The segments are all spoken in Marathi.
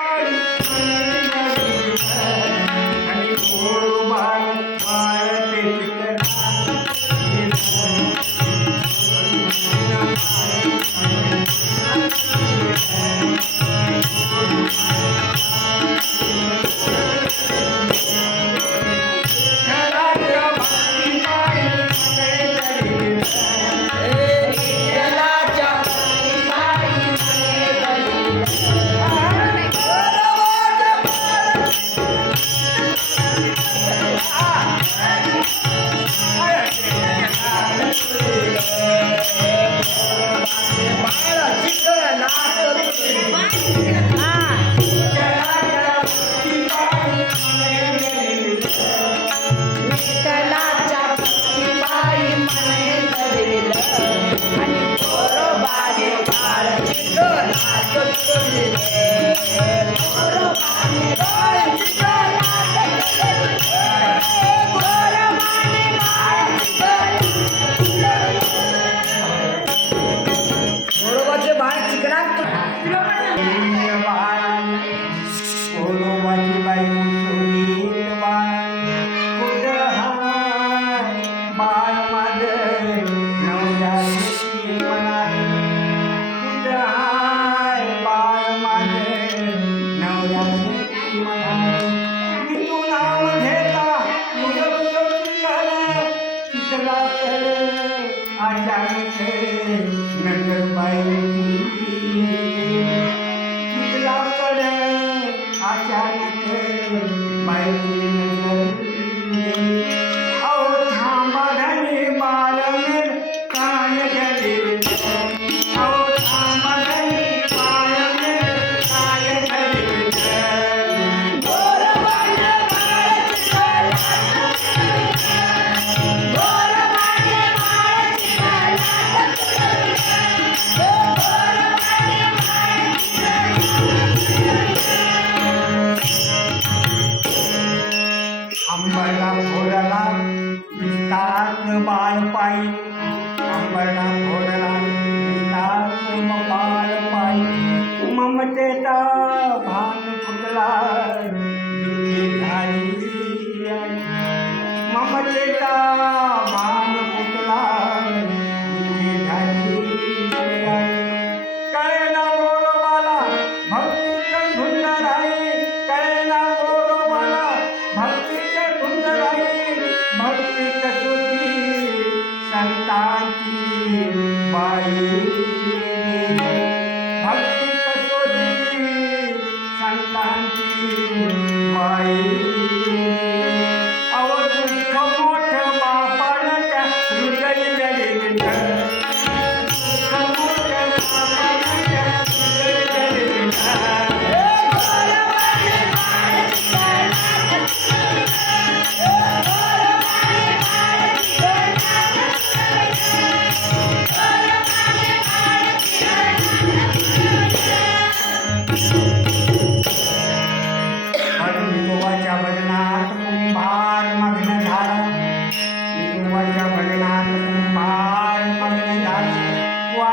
Bye. Música my hand, my hand. पायी. अंबरनाथ भोरला पायी. ममतेचा भान फुटला ममतेचा भान फुटला कळना गोरोबाला भक्तीच सुंदर आहे कळना गोरोबाला भक्तीच सुंदर भक्ती Mai, 零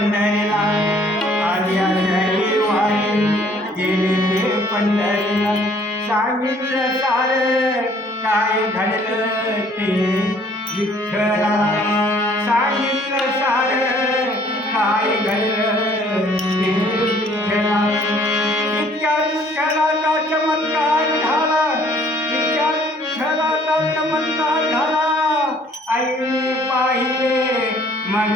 पंढरीला आल्या घरी वारी सार काय घडलं ते विठ्ठला? सांगितलं सार काय घडलं ते विठ्ठला? इतक्या विठ्ठलाचा चमत्कार झाला. इतक्या विठ्ठलाचा चमत्कार झाला. आई पाहिले मग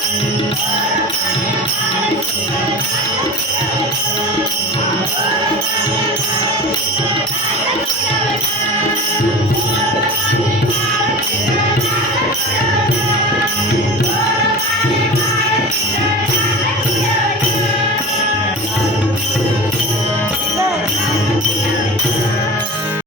Yeah.